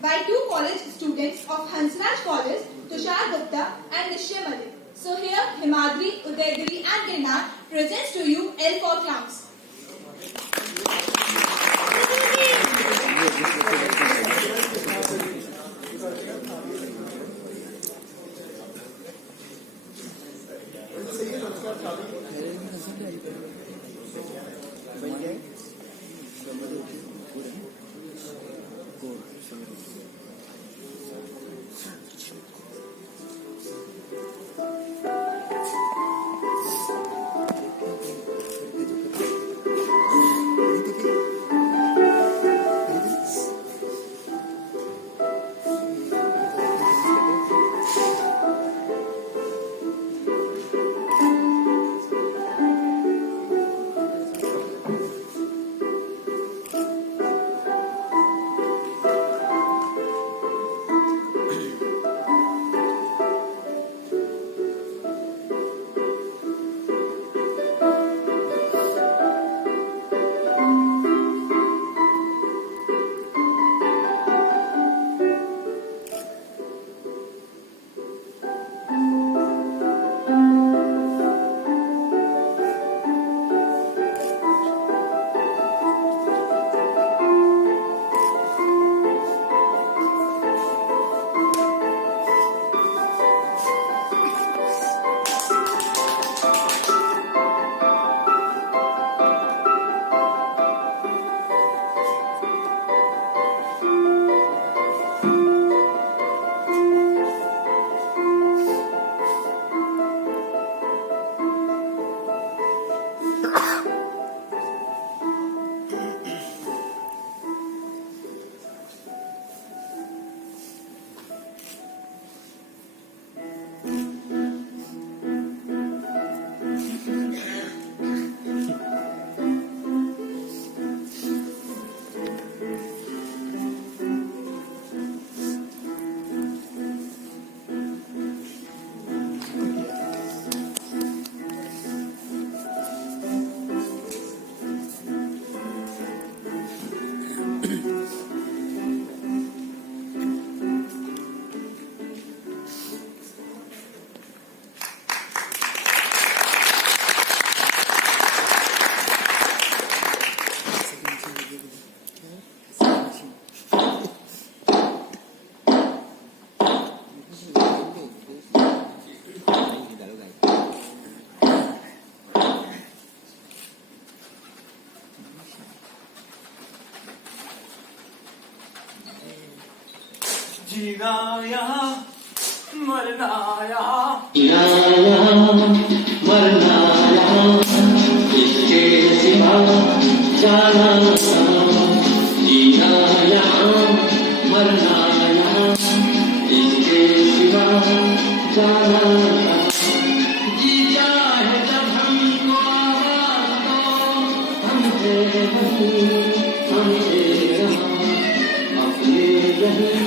by two college students of Hansraj College, Tushar Gupta and Nishya Malik. So here, Himadri, Udaygiri and Girnar presents to you L for Clowns. जीना यहाँ मरना यहाँ मरना यहाँ इसके सिवा जाना जीना यहाँ मरना यहाँ इसके सिवा जाना जी चाहे जब हमको आवाज दो हमसे नहीं हमसे रहा अपने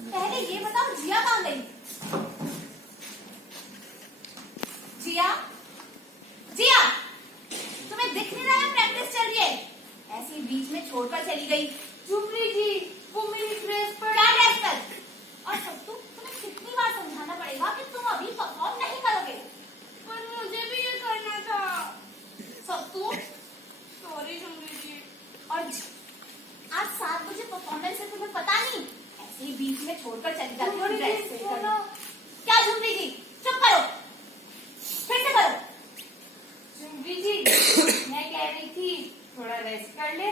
नहीं पहले ये बताओ जिया कहाँ गई? जिया, जिया, तुम्हें दिख नहीं रहा है प्रैक्टिस चल रही है? ऐसी बीच में छोड़कर चली गई। झुमरी जी, वो मेरी ड्रेस पर। क्या ड्रेस पर? और सत्तू, तुम्हें कितनी बार समझाना पड़ेगा कि तुम अभी परफॉर्म नहीं करोगे? पर मुझे भी ये करना था। सत्तू, सॉरी झुमरी जी। और आज 7 बजे परफॉर्मेंस है, तुम्हें पता नहीं? ऐसे बीच में छोड़कर चली जाती हो ड्रेस से। क्या झुमरी जी, चुप करो, फिर से करो। झुमरी जी मैं कह रही थी थोड़ा रेस्ट कर ले,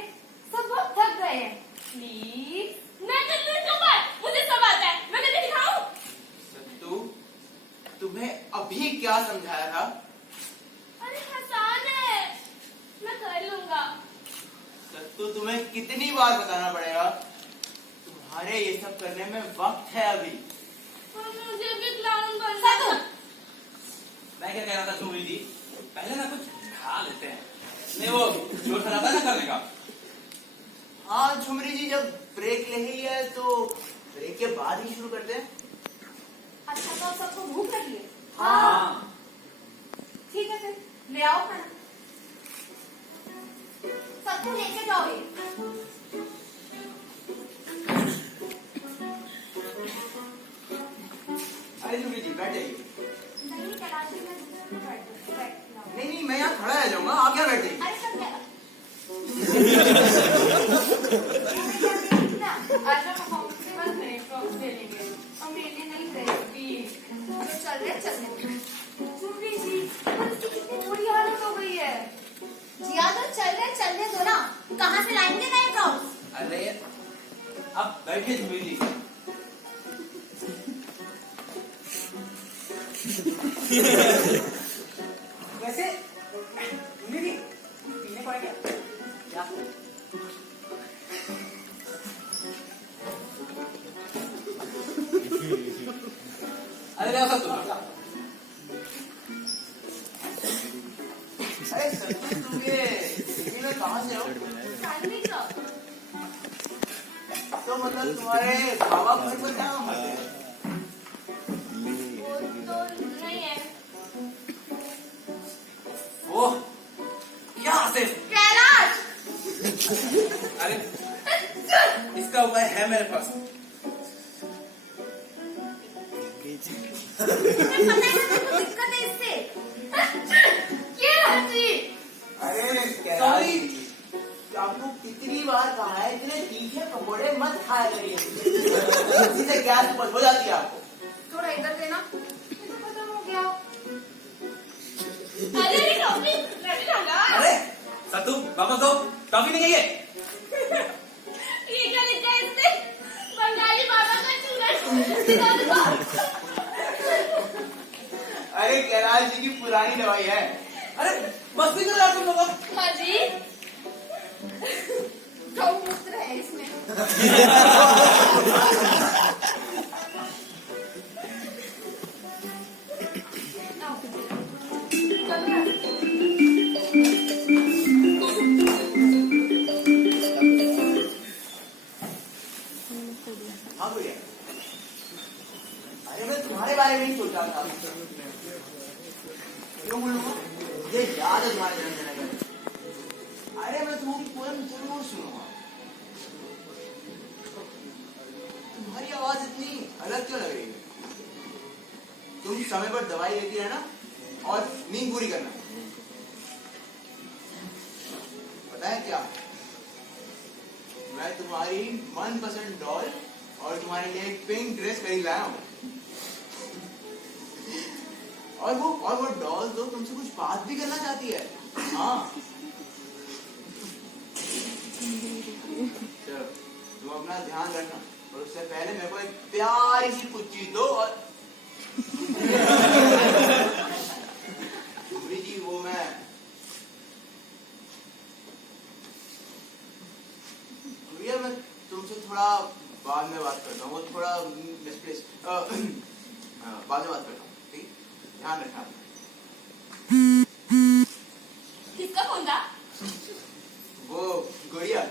सब बहुत थक गए हैं, प्लीज। मैं मुझे सब आता है, मैं करके दिखाऊं? सत्तू, तुम्हें अभी क्या समझाया था? अरे आसान है, मैं कर लूंगा। सत्तू, तुम्हें कितनी बार बताना पड़ेगा? तुम्हारे ये सब करने में वक्त है अभी। मुझे भी क्लाउन बनना है। मैं क्या कह रहा था सुमरी जी, पहले ना कुछ खा लेते हैं, नहीं वो जोर सराबा ना करने का। हाँ झुमरी जी, जब ब्रेक ले ही है तो ब्रेक के बाद ही शुरू करते हैं। अच्छा तो आप सबको भूख लगी है? हाँ। ठीक है फिर ले आओ खाना, सबको लेके जाओ ये। अरे झुमरी जी बैठ जाइए। नहीं कैलाश जी, मैं बैठ नहीं नहीं, मैं यहाँ खड़ा रह जाऊंगा, आप यहाँ बैठ जाइए। अरे सब क्या आज हम कॉम्फर्टेबल ब्रेकफास्ट ले लेंगे और मेरे लिए नई रेसिपी। तो चल रहे सुमरी जी, पर इसकी कितनी बुरी हालत हो गई है। जिया तो चलने दो ना, कहाँ से लाएंगे नए प्रॉप्स? अरे अब बैठिए सुमरी जी। वैसे मेरी पीने को है क्या? अरे ले आओ सब तुम। अरे सत्तू, तुम ये दिल्ली में कहाँ से हो? चांदनी चौक। तो मतलब तुम्हारे बाबा घर पर क्या काम करते हैं? वो तो नहीं है। वो क्या से? कैलाश अरे इसका उपाय है मेरे पास। तुम्हें पता है ना तुमको दिक्कत है इससे। कैलाश जी, अरे कैलाश जी, आपको कितनी बार कहा है इतने तीखे पकौड़े मत खाया करिए, इसी से गैस उपज हो जाती है आपको। थोड़ा इधर देना, ये तो खत्म हो गया। अरे टॉफी रेडी होगा। अरे सत्तू वापस दो, टॉफी नहीं चाहिए। ये क्या लिखा है इसमें? बंगाली बाबा का चूरन। अरे कैलाश जी की पुरानी दवाई है। अरे बस भी करो यार तुम लोग। माँ जी गौमूत्र है इसमें। हाँ भैया, अरे मैं तुम्हारे बारे में ही सोच रहा था। क्यों बोलूँ? मुझे याद है तुम्हारे जन्मदिन का। अरे मैं तुम्हारी पोएम जरूर सुनूंगा। तुम्हारी आवाज इतनी अलग क्यों लग रही है? तुम समय पर दवाई लेती रहना और नींद पूरी करना। पता है क्या, मैं तुम्हारी मनपसंद डॉल और तुम्हारे लिए एक पिंक ड्रेस खरीद लाया हूँ। और वो डॉल तो तुमसे कुछ बात भी करना चाहती है। हाँ चलो, तुम अपना ध्यान रखना और उससे पहले मेरे को एक प्यारी सी कुछ चीज दो। और जी वो मैं भैया, मैं तुमसे थोड़ा बाद में बात करता हूँ, वो थोड़ा मिसप्लेस। बाद में बात करता हूँ, ठीक? ध्यान रखना। किसका फोन था? वो गुड़िया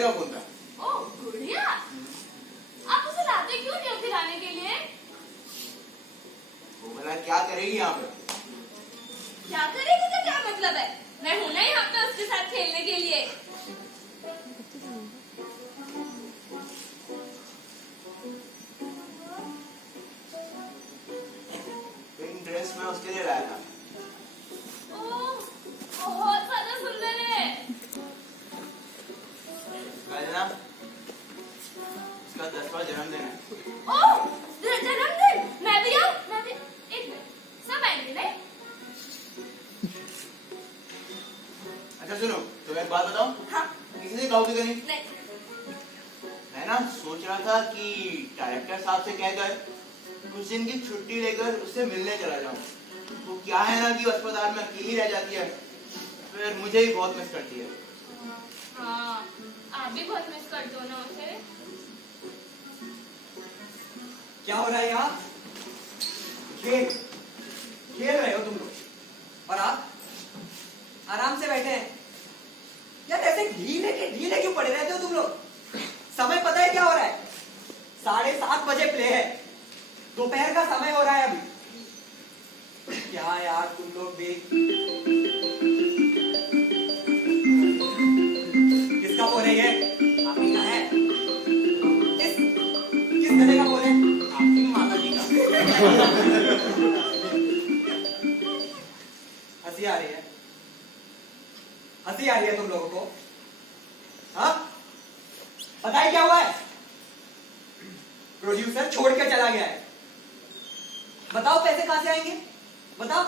का फोन था। ओ गुड़िया, आप उसे लाते क्यों नहीं हो खिलाने के लिए? वो भला क्या करेगी यहाँ पे? क्या करेगी तो क्या मतलब है? मैं हूं ना यहाँ पे उसके साथ खेलने के लिए। पिंक ड्रेस मैं उसके लिए अच्छा सुनो, तो एक बात बताओ, हाँ किसी से कहोगे नहीं? नहीं मैं ना सोच रहा था कि डायरेक्टर साहब से कहकर कुछ दिन की छुट्टी लेकर उससे मिलने चला जाऊं। वो क्या है ना कि अस्पताल में अकेली रह जाती है, फिर मुझे ही बहुत मिस करती है। हाँ आप भी बहुत मिस करते हो ना उसे। क्या हो रहा है यहाँ? खेल रहे हो तुम लोग और आप आराम से बैठे हैं। यार ऐसे ढीले क्यों पड़े रहते हो तुम लोग? समय पता है क्या हो रहा है? 7:30 बजे प्ले है, दोपहर का समय हो रहा है अभी। क्या यार तुम लोग भी। किसका फोन है ये? आप ही का है? किस गले का फोन है? आपकी माता जी का। हंसी आ रही है? हंसी आ रही है तुम लोगों को? हाँ बताइए क्या हुआ है? प्रोड्यूसर छोड़ के चला गया है। बताओ पैसे कहां से आएंगे? बताओ।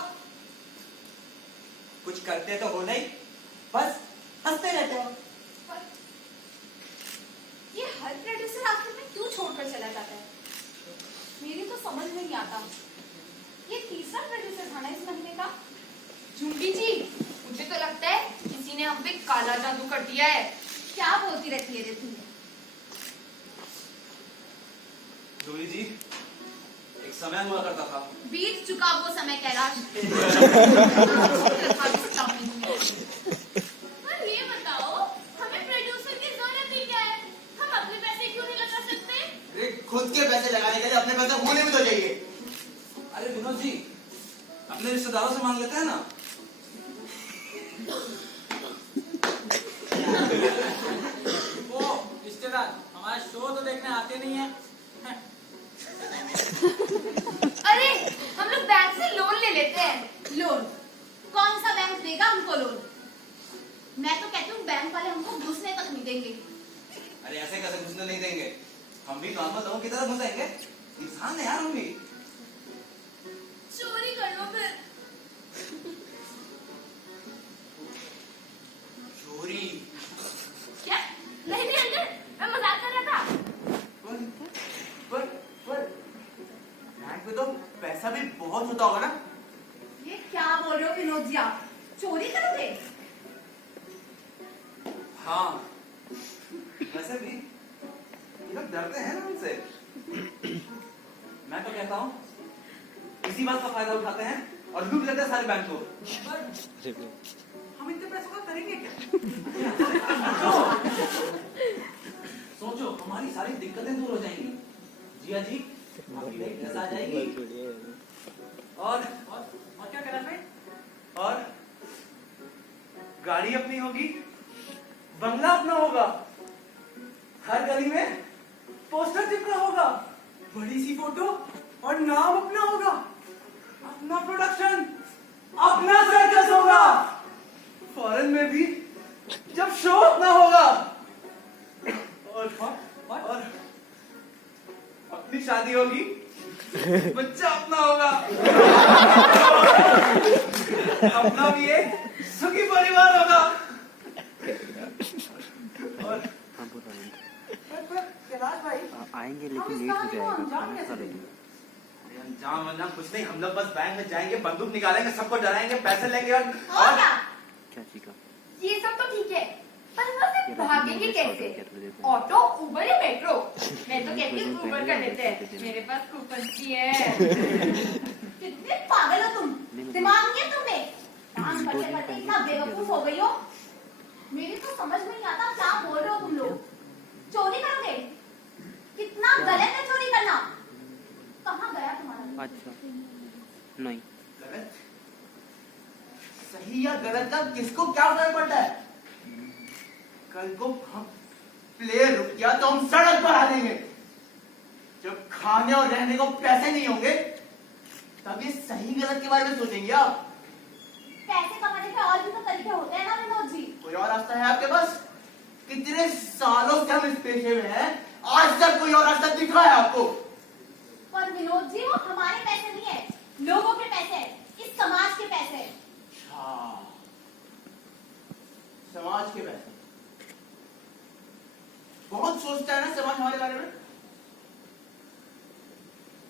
कुछ करते तो हो नहीं, बस हंसते रहते हो। पर ये हर प्रोड्यूसर आखिर में क्यों छोड़कर चला जाता है? मेरी तो समझ में नहीं आता। ये तीसरा प्रोड्यूसर था ना इस महीने का? झुम्बी जी मुझे तो लगता है किसी ने हम पे काला जादू कर दिया है। क्या बोलती रहती है रे तू? जूली जी, एक समय हुआ करता था। बीत चुका वो समय कैलाश। पर ये बताओ हमें प्रोड्यूसर की जरूरत ही क्या है? हम अपने पैसे क्यों नहीं लगा सकते? अरे खुद के पैसे लगाने के लिए अपने पैसे होने भी तो चाहिए। अरे विनोद जी, अपने रिश्तेदारों से मांग लेते हैं ना। वो रिश्तेदार हमारा शो तो देखने आते नहीं है। अरे हम लोग बैंक से लोन ले लेते हैं। लोन? कौन सा बैंक देगा हमको लोन? मैं तो कहती हूँ बैंक वाले हमको घुसने तक नहीं देंगे। अरे ऐसे कैसे घुसने नहीं देंगे? हम भी नॉर्मल लोगों की तरह घुसेंगे। इंसान है यार हम भी। चोरी कर लो फिर। चोरी? क्या? नहीं नहीं अंकल, मैं मजाक कर रहा था। पर बैंक में तो पैसा भी बहुत होता होगा ना? ये क्या बोल रहे हो विनोद जी आप? चोरी करोगे? हाँ, वैसे भी ये लोग डरते हैं ना हमसे। मैं तो कहता हूँ इसी बात का फायदा उठाते हैं और लूट लेते हैं सारे बैंक को। पर हम इतने पैसों का करेंगे क्या? सोचो हमारी सारी दिक्कतें दूर हो जाएंगी। जिया जी आपकी फिटनेस आ जाएगी। और क्या करा भाई? और गाड़ी अपनी होगी, बंगला अपना होगा, हर गली में पोस्टर चिपका होगा, बड़ी सी फोटो और नाम अपना होगा, अपना प्रोडक्शन, अपना सर्कस होगा, फॉरेन में भी जब शो अपना होगा और अपनी शादी होगी, बच्चा अपना होगा, अपना भी एक सुखी परिवार होगा। और कैलाश भाई आएंगे लेकिन लेट हो जाएगा, खाना खा लेंगे। अंजाम अंजाम कुछ नहीं, हम लोग बस बैंक में जाएंगे, बंदूक निकालेंगे, सबको डराएंगे, पैसे लेंगे और क्या? क्या चीका? ये सब तो ठीक है पर वहाँ से भागेंगे कैसे? ऑटो ऑटो, उबर या मेट्रो? मैं तो कहती हूँ उबर कर लेते हैं, मेरे पास कूपन भी है। कितने पागल हो तुम? दिमाग नहीं है तुम्हें? काम करते करते इतना बेवकूफ हो गई हो। मेरी तो समझ में नहीं आता क्या बोल रहे हो तुम लोग। चोरी करोगे? कितना गलत है चोरी करना। कहाँ गया तुम्हारा? अच्छा नहीं गलत? सही या गलत का किसको क्या फर्क पड़ता है? कल को हम प्ले रुक गया तो हम सड़क पर आ जाएंगे। जब खाने और रहने को पैसे नहीं होंगे तब ये सही गलत के बारे में सोचेंगे आप। पैसे कमाने के और भी तो तरीके होते हैं ना विनोद जी। कोई और रास्ता है आपके पास? कितने सालों से हम इस पेशे में हैं, आज तक कोई और रास्ता दिखा है आपको? पर विनोद जी वो हमारे पैसे नहीं है, लोगों के पैसे हैं, इस समाज के पैसे हैं। समाज के पैसे। बहुत सोचता है ना समाज हमारे बारे में।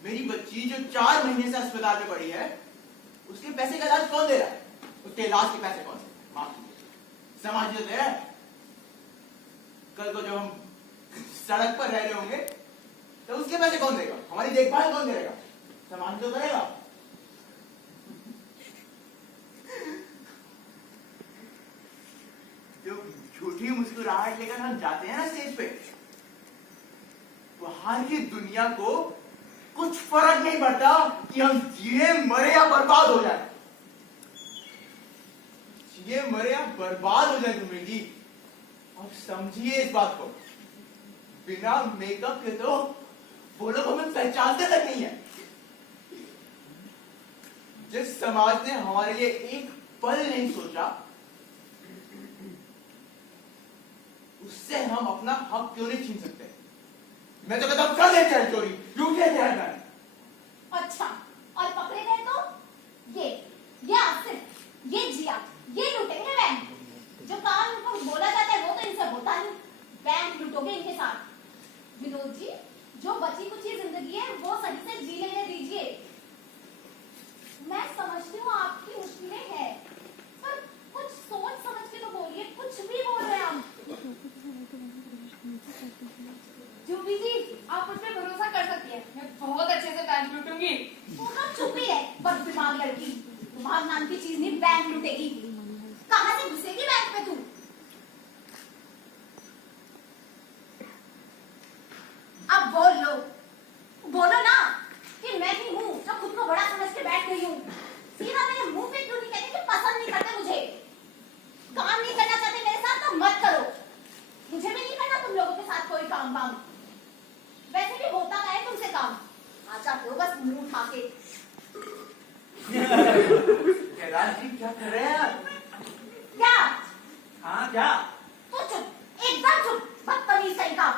मेरी बच्ची जो 4 महीने से अस्पताल में पड़ी है, उसके पैसे का इलाज कौन दे रहा है? उसके इलाज के पैसे कौन से? माफ कीजिए, समाज जो दे रहा है। कल को जब हम सड़क पर रह रहे होंगे तो उसके पैसे कौन देगा? हमारी देखभाल कौन करेगा? समाज तो करेगा। जो झूठी मुस्कुराहट लेकर हम जाते हैं ना स्टेज पे, बाहर की दुनिया को कुछ फर्क नहीं पड़ता कि हम जिए मरे या बर्बाद हो जाए। जिए मरे या बर्बाद हो जाए जुमरी जी। और समझिए इस बात को, बिना मेकअप के तो वो लोग हमें पहचानते तक नहीं है। जिस समाज ने हमारे लिए एक पल नहीं सोचा, उससे हम अपना हक क्यों नहीं छीन सकते? मैं तो कहता हूं कर लेते हैं चोरी, लूट लेते हैं बैंक। अच्छा, और पकड़े गए तो ये आसिफ, ये जिया, ये लूटेंगे बैंक। जो काम इनको बोला जाता है वो तो इनसे होता नहीं। बैंक लूटोगे इनके साथ। विनोद जी, जो बची कुची जिंदगी है वो सही से जी लेने दीजिए। मैं समझती हूँ आपकी मुश्किलें हैं, पर कुछ सोच समझ के तो बोलिए। कुछ भी बोल रहे हैं हम। जूबी जी, आप मुझ पे भरोसा कर सकती हैं। मैं बहुत अच्छे से बैंक लूटूंगी। तू ना चुप ही है, बददिमाग लड़की। दिमाग नाम की चीज नहीं बैंक लूटेगी। कहाँ से घुसेगी बैंक में तू? अब बोलो ना कि मैं ही हूँ जो खुद को बड़ा समझ के बैठ गई हूँ। सीधा मेरे मुंह पे क्यों नहीं कहते कि पसंद नहीं करते मुझे? काम नहीं करना चाहते मेरे साथ तो मत करो। मुझे भी नहीं करना तुम लोगों के साथ कोई काम वाम। वैसे भी होता है तुमसे काम, आ जाते हो बस मुंह उठा के। कैलाश जी क्या कर रहे हैं? क्या? हाँ क्या? तो चुप, एकदम चुप। बदतमीज सही का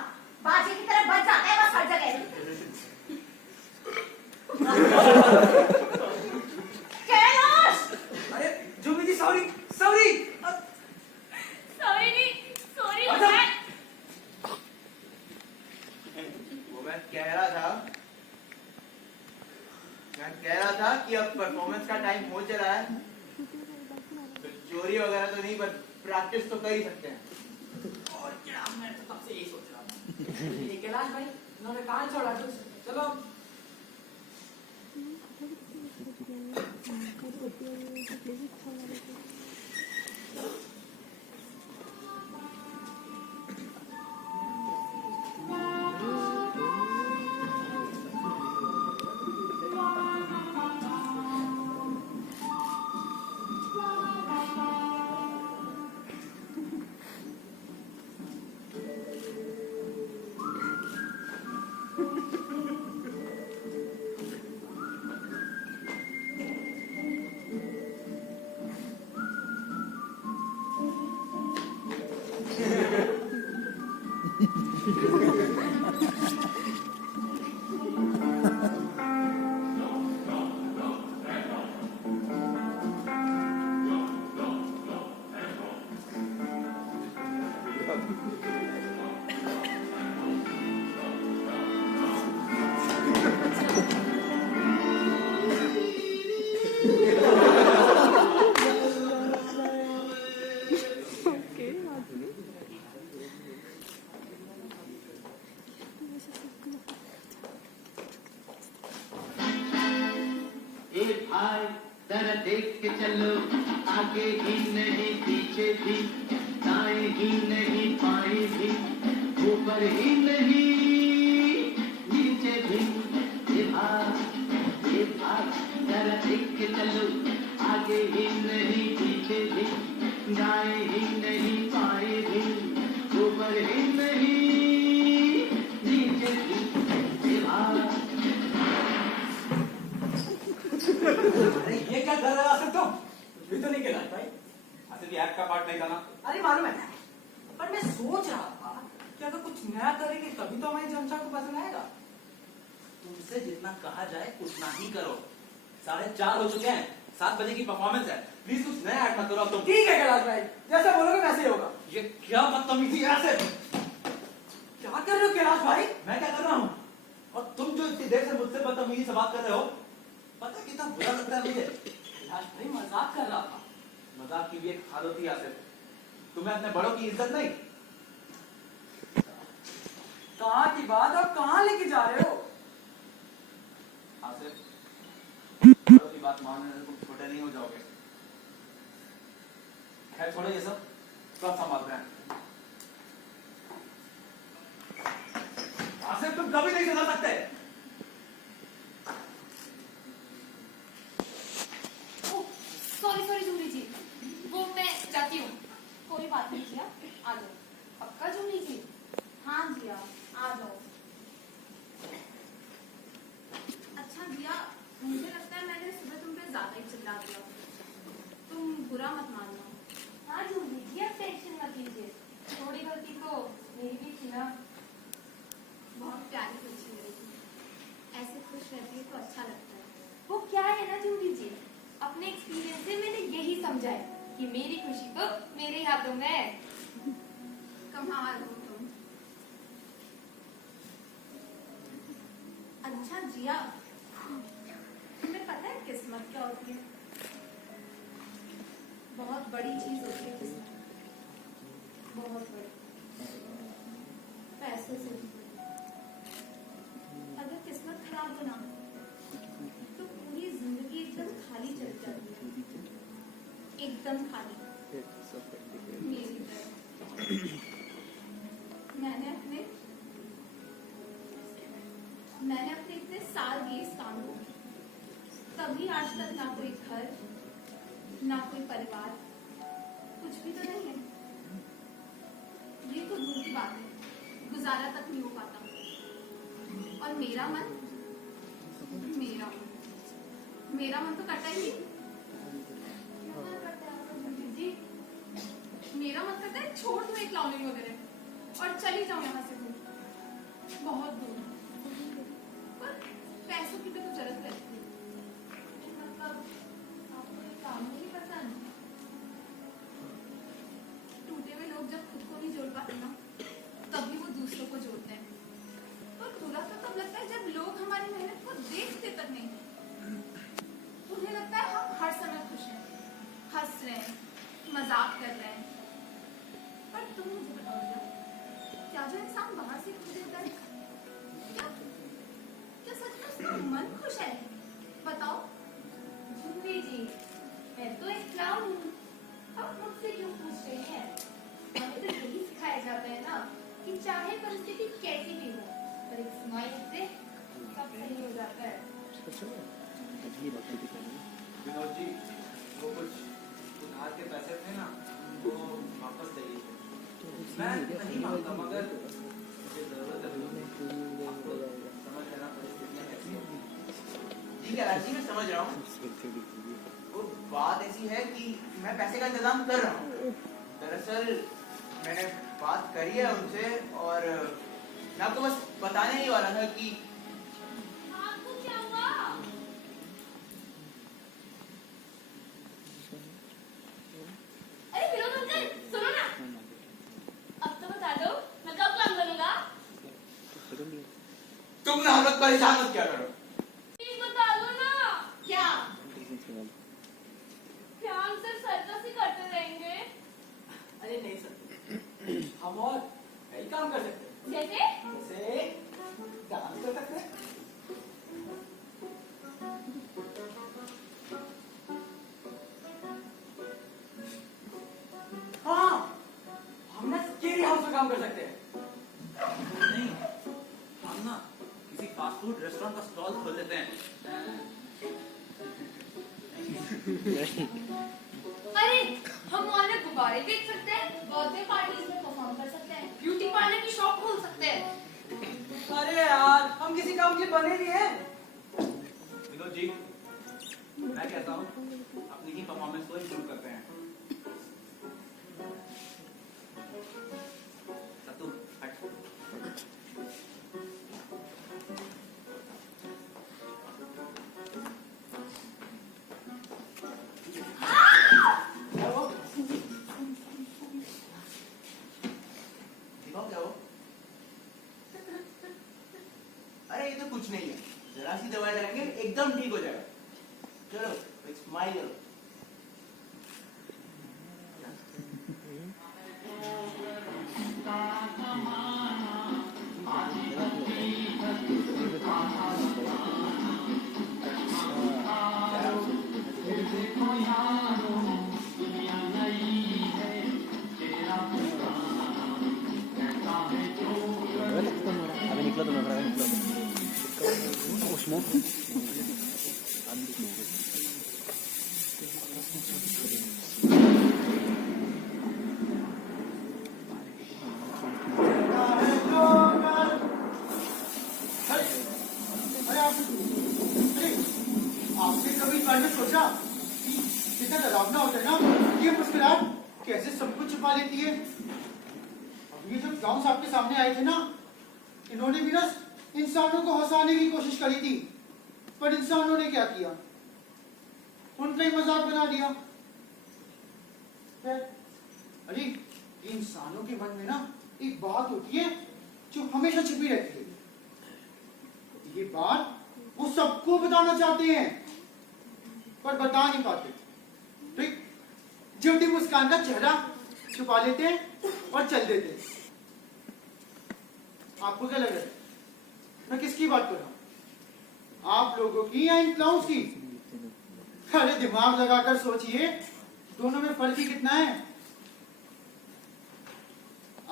बाजे की तरह बच जाता है बस हर जगह। कैलाश! अरे जुबी जी, सॉरी सॉरी। सॉरी नहीं, सॉरी अच्छा। होता है। वो मैं कह रहा था कि अब परफॉर्मेंस का टाइम हो चला है, तो चोरी वगैरह तो नहीं, पर प्रैक्टिस तो कर ही सकते हैं। और क्या, मैं तो तब से यही सोच रहा था। ये कैलाश भाई, उन्होंने कहाँ छोड़ा कुछ? चलो भाई जरा देख के चलो, आगे ही नहीं पीछे भी, दाएं ही नहीं बाएं भी, ऊपर ही नहीं नीचे भी। ये भाई जरा देख के चलो, आगे ही नहीं पीछे भी, दाएं ही नहीं बाएं भी, ऊपर ही नहीं नीचे भी। ये भाई अरे ये क्या कर रहा है तुम? कुछ भी तो नहीं कैलाश भाई, आसिफ भी ऐप का पार्ट नहीं था ना। अरे मालूम है, पर मैं सोच रहा था कि अगर कुछ नया करेंगे तभी तो हमारी जनता को पसंद आएगा। तुमसे जितना कहा जाए उतना ही करो। 4:30 हो चुके हैं। 7 बजे की परफॉर्मेंस है, प्लीज कुछ नया ऐड मत करो अब तुम। ठीक है कैलाश भाई, जैसा बोलोगे वैसे ही होगा। ये क्या बदतमीजी है ऐसे? क्या कर रहे हो कैलाश भाई? मैं क्या कर रहा हूँ? और तुम जो इतनी देर से मुझसे बदतमीजी से बात कर रहे हो, पता है कितना बुरा लगता है मुझे। कैलाश भाई मजाक कर रहा था। मजाक की भी एक हाल होती है आसिफ, तुम्हें अपने बड़ों की इज्जत नहीं। कहाँ की बात और कहाँ लेके जा रहे हो? आसिफ, बड़ों की बात मानने से तुम छोटे नहीं हो जाओगे। खैर छोड़ो ये सब, कब संभालते हैं। आसिफ तुम कभी नहीं सुधर सकते। सॉरी सॉरी जुमली जी, वो मैं जाती हूँ। कोई बात नहीं जिया, आ जाओ। पक्का जुमली जी? हाँ जिया, आ जाओ। अच्छा जिया, मुझे लगता है मैंने सुबह तुम पे ज्यादा ही चिल्ला दिया। तुम बुरा मत मानना। हाँ जुमली जी, अब टेंशन मत लीजिए। थोड़ी गलती तो मेरी भी थी ना। बहुत प्यारी खुशी मेरी थी। ऐसे खुश रहती है तो अच्छा लगता है। वो क्या है ना जुमली जी, अपने एक्सपीरियंस से मैंने यही समझा है कि मेरी खुशी तो मेरे हाथों में है। कमाल हो तुम। अच्छा जिया, तुम्हें पता है किस्मत क्या होती है? बहुत बड़ी चीज होती है किस्मत, बहुत बड़ी, पैसों से भी बड़ी। अगर किस्मत खराब हो ना तो पूरी जिंदगी एकदम खाली चल जाती है, एकदम खाली, मेरी तरह। मैंने अपने इतने साल दिए इस काम को, तभी आज तक ना कोई घर, ना कोई परिवार, कुछ भी तो नहीं है। ये तो दूर की बात है, गुजारा तक नहीं हो पाता। और मेरा मन तो करता ही नहीं। क्यों मन करता है जी? मेरा मन करता है छोड़ दूं एक लॉन्ड्री वगैरह और चली जाऊं यहाँ से दूर, बहुत दूर। पर पैसों की भी तो जरूरत रहती है। मतलब आपको ये काम नहीं पसंद? टूटे हुए लोग जब खुद को नहीं जोड़ पाते ना, तभी वो दूसरों को जोड़ते हैं। और बुरा तो तब लगता है जब लोग हमारी मेहनत को देखते तक नहीं। उन्हें लगता है हम हर समय खुश हैं, हंस रहे हैं, मजाक कर रहे हैं। पर तुम मुझे बताओ क्या जो इंसान बाहर से खुश होता है, क्या सच में उसका मन खुश है? बताओ जुमली जी, मैं तो एक क्लाउन हूँ, अब मुझसे क्यों पूछ रही हैं? हमें तो यही सिखाया जाता है ना कि चाहे परिस्थिति कैसी भी हो, पर एक स्माइल से सब सही हो जाता है। विनोद जी, वो कुछ उधार के पैसे थे ना, वो वापस चाहिए थे। मैं नहीं मांगता, मगर मुझे जरूरत है। आपको समझ लेना परिस्थितियाँ कैसी हैं। जी कैलाश जी, मैं समझ रहा हूँ। वो बात ऐसी है कि मैं पैसे का इंतजाम कर रहा हूँ। दरअसल मैंने बात करी है उनसे, और मैं आपको बस बताने ही वाला था कि आपको क्या हुआ? अरे विनोद अंकल, सुनो ना। अब तो बता दो, मैं कब काम करूँगा? तुम ना हम लोग परेशान मत क्या करो। प्लीज बता दो ना। क्या? क्या हम सिर्फ सर्कस ही करते रहेंगे? अरे नहीं सर, हम और कई काम कर सकते हैं। जैसे? जैसे डांस कर सकते हैं। हाँ, हम ना स्केरी हाउस में काम कर सकते हैं। नहीं, हम ना किसी फास्ट फूड रेस्टोरेंट का स्टॉल खोल लेते हैं। अरे हम मॉल में गुब्बारे बेच सकते हैं, बर्थडे पार्टीज में परफॉर्म कर सकते हैं, ब्यूटी पार्लर की शॉप खोल सकते हैं। अरे यार, हम किसी काम के लिए बने नहीं हैं। विनोद जी, मैं कहता हूँ अपनी ही परफॉर्मेंस को इम्प्रूव करते हैं। सतु, हट। कुछ नहीं है, जरा सी दवाई लगाएंगे एकदम ठीक हो जाएगा। चलो स्माइल करो। अभी निकला तो नजर निकला स्मोक आपने कभी इस बारे में सोचा कि कितना डरावना होता है ना ये मुस्कुराहट कैसे सब कुछ छुपा लेती है। अब ये जो क्लाउन्स आपके सामने आए थे ना, इन्होंने भी ना इंसानों को हंसाने की कोशिश करी थी, पर इंसानों ने क्या किया, उनका ही मजाक बना दिया। अरे इंसानों के मन में ना एक बात होती है जो हमेशा छिपी रहती है। ये बात वो सबको बताना चाहते हैं पर बता नहीं पाते। ठीक, झूठी मुस्कान का चेहरा छुपा लेते हैं और चल देते हैं। आपको क्या लग रहा है मैं किसकी बात कर रहा हूं, आप लोगों की या इन क्लाउन्स की? अरे दिमाग लगाकर सोचिए, दोनों में फर्क ही कितना है।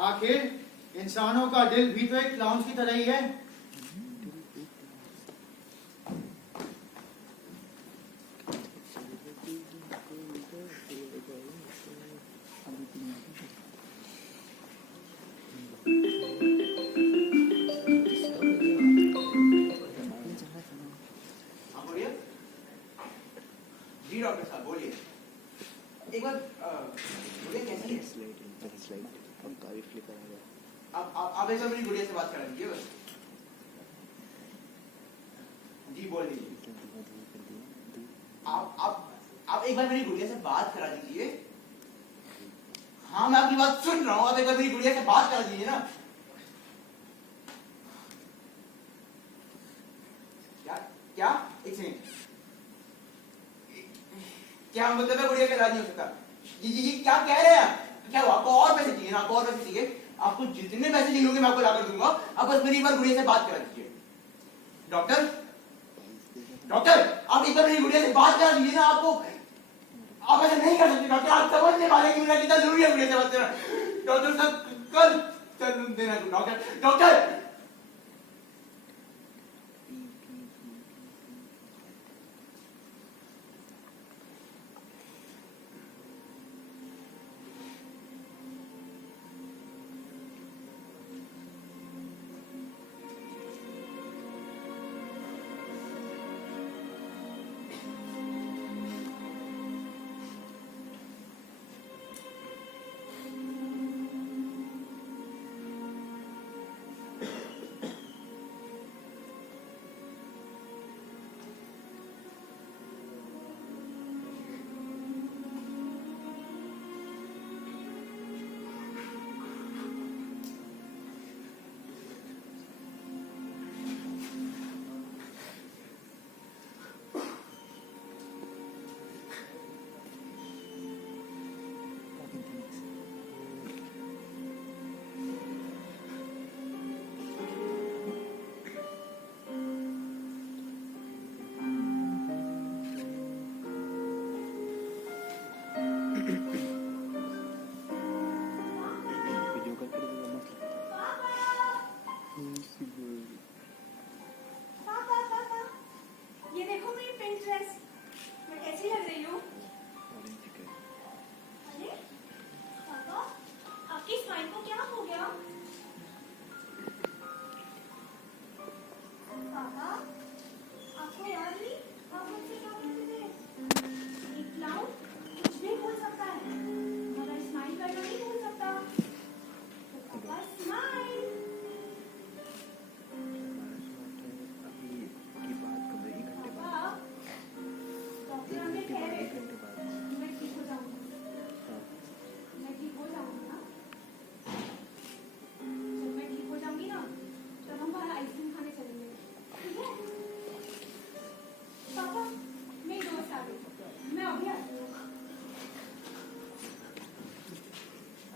आखिर इंसानों का दिल भी तो एक क्लाउन्स की तरह ही है। जी डॉक्टर साहब बोलिए, एक बार बोलिए कैसी है? आप एक बार मेरी गुड़िया से बात करा दीजिए बस। जी बोल दीजिए। आप एक बार मेरी गुड़िया से बात करा दीजिए। हाँ मैं आपकी बात सुन रहा हूँ, आप एक बार मेरी गुड़िया से बात करा दीजिए ना। क्या क्या एक सेकंड, क्या मतलब है गुड़िया का इलाज नहीं हो सकता? जी जी जी क्या कह रहे हैं आप? क्या हुआ? आपको और पैसे चाहिए ना? आपको और पैसे चाहिए? आपको जितने पैसे चाहिए होंगे मैं आपको लाकर दूंगा। आप बस मेरी एक बार गुड़िया से बात करा दीजिए। डॉक्टर डॉक्टर आप एक बार मेरी गुड़िया से बात करा दीजिए ना। आपको आप ऐसा नहीं कर सकते डॉक्टर, आप समझने वाले कि मेरा कितना जरूरी है गुड़िया से बात करना। डॉक्टर साहब कल चल देना डॉक्टर डॉक्टर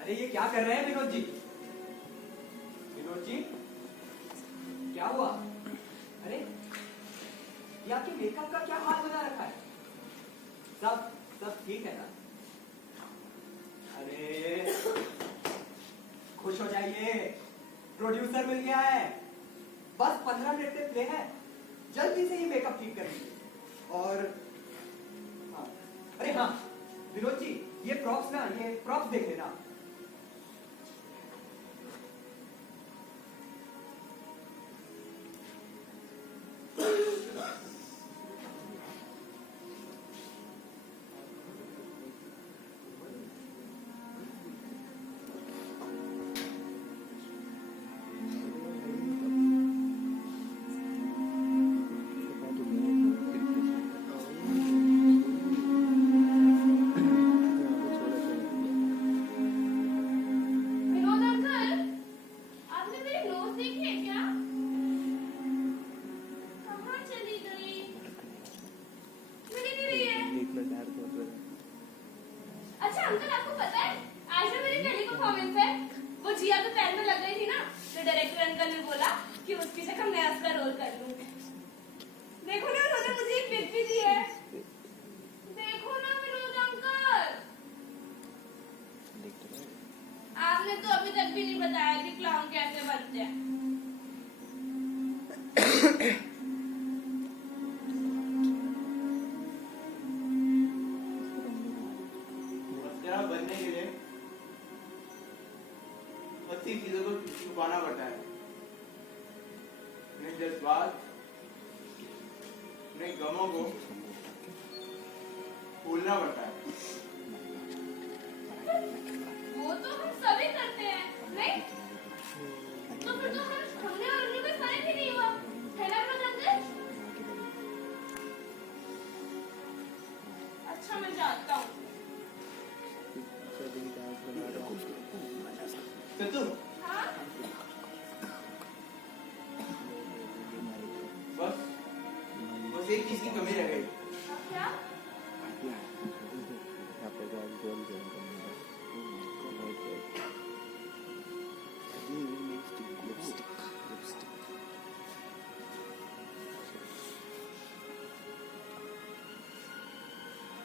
अरे ये क्या कर रहे हैं विनोद जी? विनोद जी, क्या हुआ? अरे ये आपके मेकअप का क्या हाल बना रखा है? सब सब ठीक है ना? अरे खुश हो जाइए, प्रोड्यूसर मिल गया है। बस 15 मिनट में प्ले है, जल्दी से ही मेकअप ठीक कर लीजिए। और हाँ, अरे हाँ विनोद जी, ये प्रॉप्स देख लेना। विनोद अंकल, आपने मेरी नोट देखी है क्या? कहाँ चली गई? मिल ही नहीं रही है। अच्छा अंकल, आपको पता है आज जो मेरी पहली परफॉर्मेंस है वो जिया के पैर में लग गई थी ना, तो डायरेक्टर अंकल ने बोला कि उसकी जगह मैं उसका रोल कर लूं। देखो ना, उन्होंने मुझे एक पिक भी दी है। देखो ना विनोद अंकल, आपने तो अभी तक भी नहीं बताया कि क्लाउन कैसे बनते हैं। मस्करा बनने के लिए अच्छी चीजों को छुपाना पड़ता है। अपने जज्बात, अपने गमों को भूलना पड़ता है। वो तो हम सभी करते हैं, नहीं? तो फिर तो हमने और उनमें कोई फर्क ही नहीं हुआ, है ना विनोद अंकल? अच्छा मैं जाता हूँ। सत्तू, हाँ? बस एक चीज की कमी रह गई। क्या?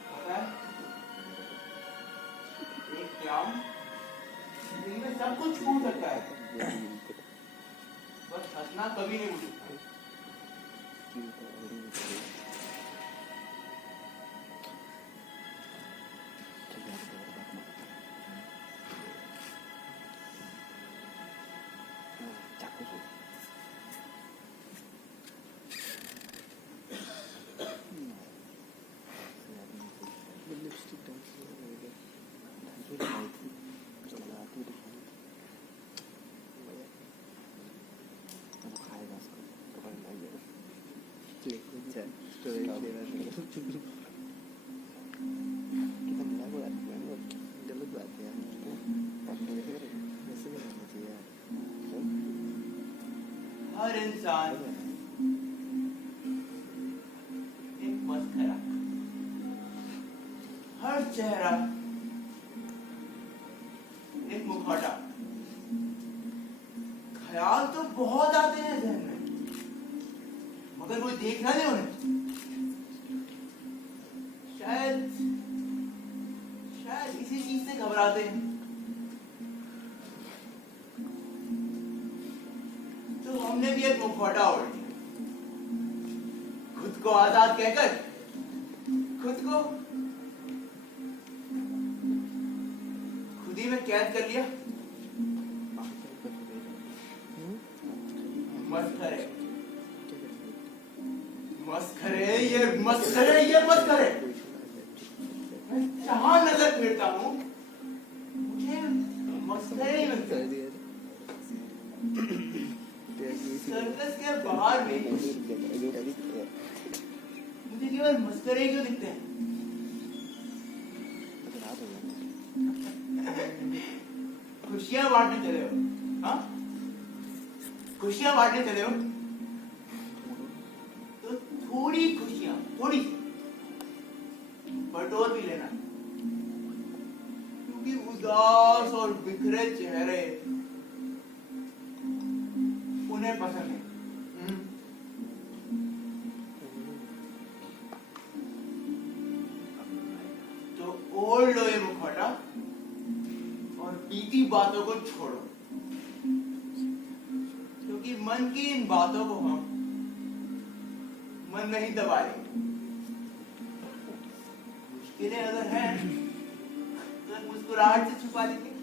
पता है, एक क्लाउन जिंदगी में सब कुछ छू सकता है, बस हंसना कभी नहीं भूल सकता। हर इंसान एक मस्करा, हर चेहरा एक मुखौटा। ख्याल तो बहुत आते हैं जहन में, मगर वो देखना नहीं उन्हें। शायद इसी चीज से घबराते हैं। तो हमने भी एक मुखौटा ओढ़ लिया, खुद को आजाद कहकर खुद को खुद ही में कैद कर लिया। मस्खरे मस्खरे ये मस्खरे ये मस्खरे। मैं जहां नजर फेरता हूं मुझे मस्खरे ही मिलते हैं। सर्कस के बाहर भी मुझे केवल मस्करे क्यों दिखते हैं? खुशियां बांटने चले हो, हाँ? खुशियां बांटने चले हो तो थोड़ी खुशियां, थोड़ी बटोर भी लेना, क्योंकि उस उदास और बिखरे चेहरे उन्हें पसंद है। तो ओढ़ लो ये मुखौटा और बीती बातों को छोड़ो, क्योंकि मन की इन बातों को हम मन में ही दबा लेंगे। मुश्किलें अगर हैं तो एक मुस्कुराहट से छुपा लेंगे।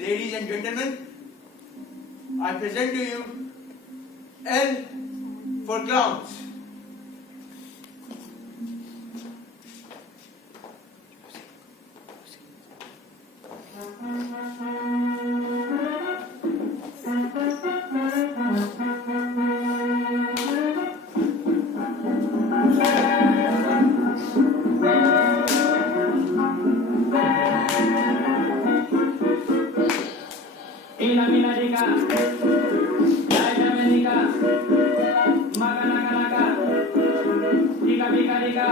Ladies and gentlemen, I present to you L for clowns. Ina mina dika, jaya menika, maka naka naka, dika bika dika.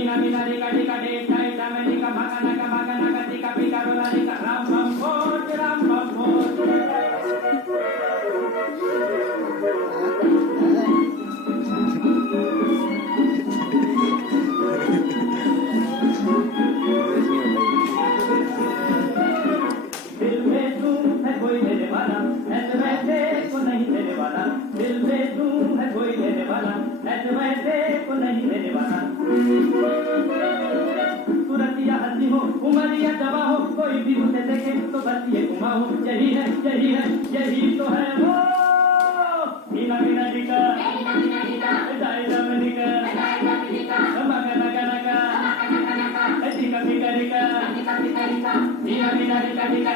Ina mina dika dika de, jaya menika, maka naka, dika bika rola dika, ram bam boj, ram bam boj. दिल में तू है कोई लेने वाला, ऐसे वैसे को नहीं लेने वाला। दिल में तू है कोई लेने वाला, ऐसे वैसे को नहीं लेने वाला। तुरंत या हंसी हो, उम्र या जवा हो, कोई भी उसे देखे तो बस ये घुमा हो। यही है, यही है, यही तो है वो। मीना मीना डिका, जायदा मनिका, मका नका नका, डिका बिका डिका, मीना मीना डिका डिका,